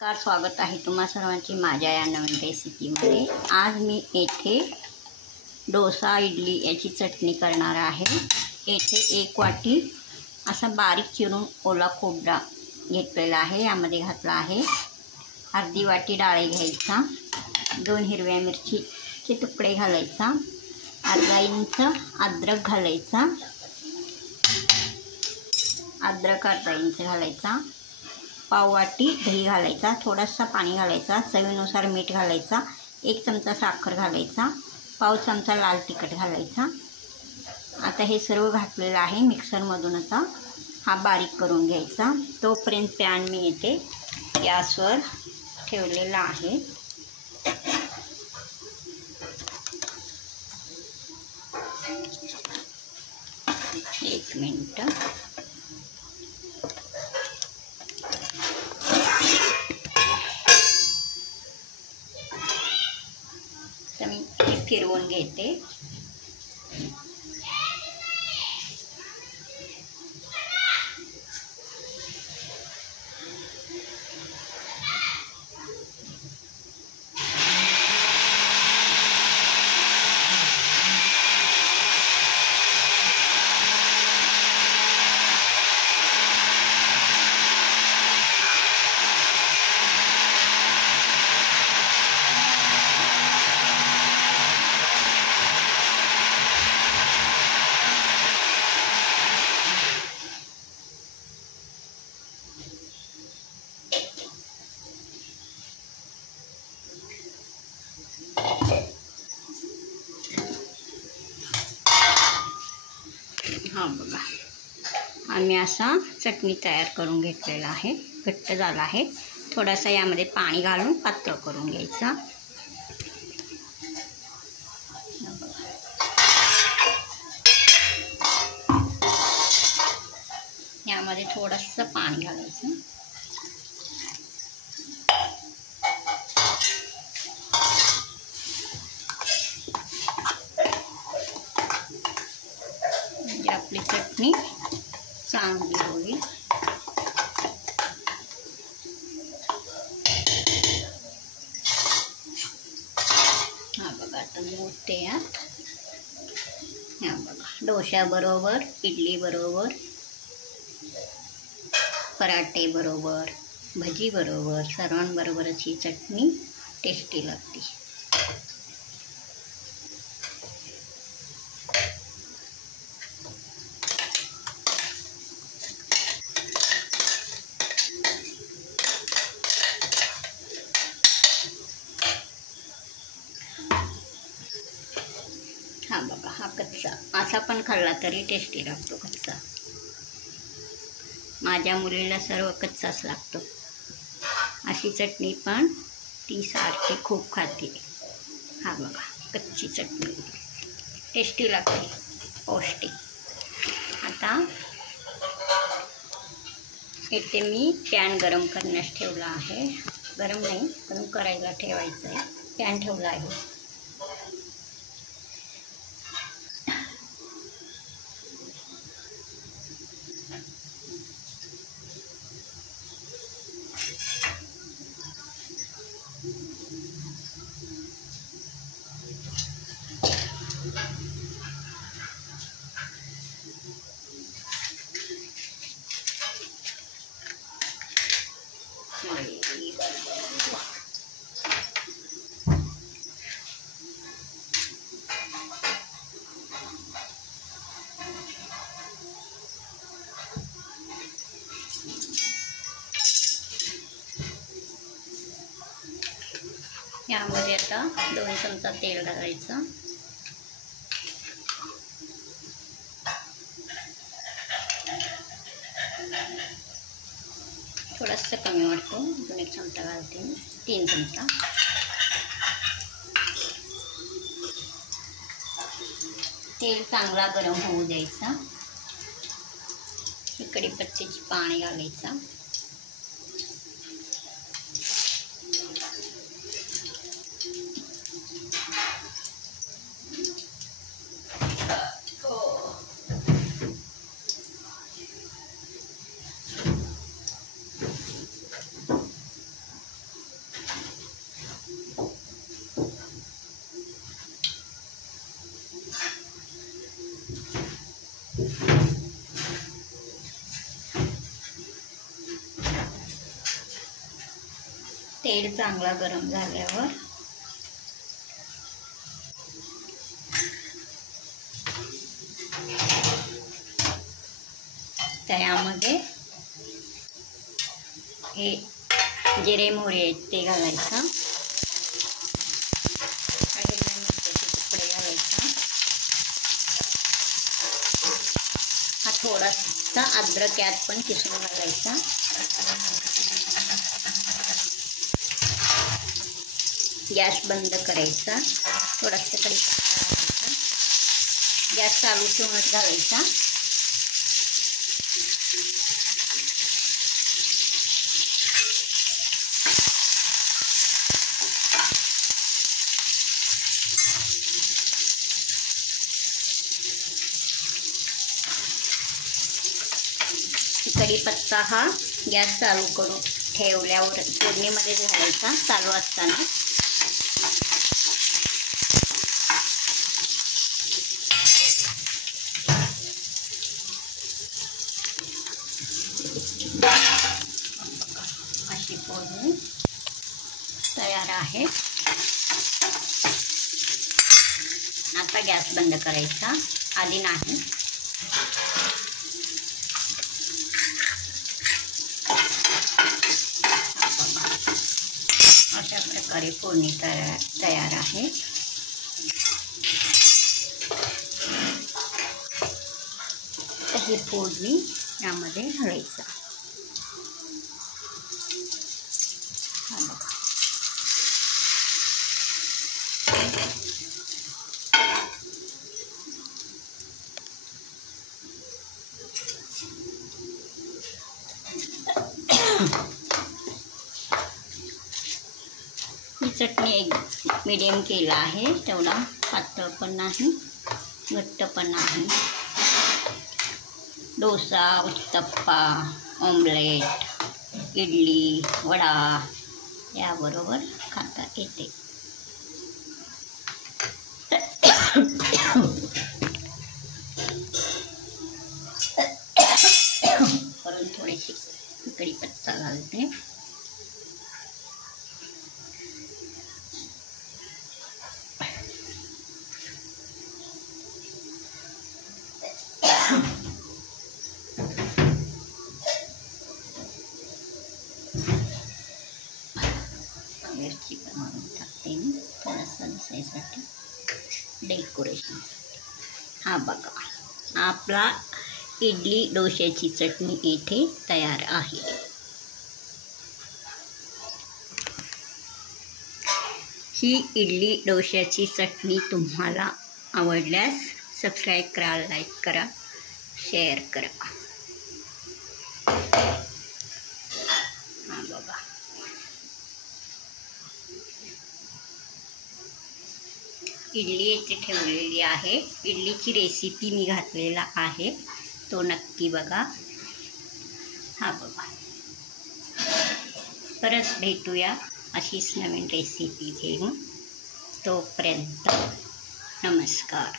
स्वागत आहे तुम्हा सर्वांची माझ्या या नवीन रेसिपीमध्ये। आज मी येथे डोसा इडली याची चटणी करणार आहे। येथे 1 वाटी असा बारीक चिरून ओला खोबरा घेतलेला आहे, यामध्ये घातला आहे। अर्धी वाटी डाळ घ्यायचा, 2 हिरव्या मिरचीचे तुकडे घालायचा, अर्धा इंच अद्रक घालायचा, अर्धा इंच घालायचा, पाव वाटी दही घालायचा, थोडासा पाणी घालायचा, चवीनुसार मीठ घालायचा, 1 चमचा साखर घालायचा, पाव चमचा लाल तिखट घालायचा। आता हे सर्व घातलेलं आहे, मिक्सरमधून आता हा बारीक करून घ्यायचा। तोपर्यंत पॅन मी इथे गॅसवर ठेवलेला आहे। एक मिनिट। मी फिरवून घेते। हाँ बघा, आम्ही असा चटणी तयार करून घेतलेला आहे। घट्ट झाला आहे। थोडासा यामध्ये पाणी घालून पातळ करून घ्यायचा। यामध्ये थोडंसं पाणी घालायचं। आपली चटणी चांगली होईल। हा बघा, आता मोठे या बघा, डोश्याबरोबर, इडली बरोबर, पराठे बरोबर, भजी बरोबर, सर्वांबरोबरच ही चटणी टेस्टी लागते। हा बघा, हा कच्चा असा पण खाल्ला तरी टेस्टी लागतो कच्चा। माझ्या मुलीला सर्व कच्चाच लागतो। अशी चटणी पण ती सारखी खूप खाते। हा बघा, कच्ची चटणी टेस्टी लागते, पौष्टिक। आता इथे मी पॅन गरम करण्यास ठेवला आहे। गरम नाही, पण करायला ठेवायचं आहे। पॅन ठेवला आहे। यामध्ये आता 2 चमचा तेल घालायचं। थोडंसं कमी वाटतो, 2 चमचा घालते मी, 3 चमचा। तेल चांगला गरम होऊ द्यायचा। कढीपत्त्याची पाने घालायचा। तेल चांगलं गरम झाल्यावर त्यामध्ये हे जिरे मोहरी आहेत ते घालायचं, हिरव्या मिरच्याचे तुकडे घालायचा, हा थोडासा अद्रक यात पण किसून घालायचा, गॅस बंद करायचा, थोडासा कढीपत्ता घालायचा, गॅस चालू ठेवूनच घालायचा, कढीपत्ता हा गॅस चालू करून ठेवल्यावर फोडणीमध्ये घालायचा चालू असताना, अशी फोडणी तयार आहे. आता गॅस बंद करायचा, आधी नाही. अशा प्रकारे फोडणी तयार आहे. ही फोडणी यामध्ये घालायचा. हा बघा, ही चटणी एक मीडियम केला आहे, तेवढा पातळ पण नाही घट्ट पण नाही. डोसा, उत्तप्पा, ऑमलेट, इडली, वडा याबरोबर खाता येते. वरून थोडीशी कढीपत्ता घालते. मिरची पण मारून टाकते मी थोडासा दिसायसाठी, डेकोरेशन. हा बघा, आपला इडली डोश्याची चटणी इथे तयार आहे. ही इडली डोश्याची चटणी तुम्हाला आवडल्यास सबस्क्राईब करा, लाईक करा, शेअर करा. हा बघा, इडली येथे ठेवलेली आहे. इडलीची रेसिपी मी घातलेला आहे, तो नक्की बघा. हा बघा, परत भेटूया अशीच नवीन रेसिपी घेऊन. तोपर्यंत नमस्कार.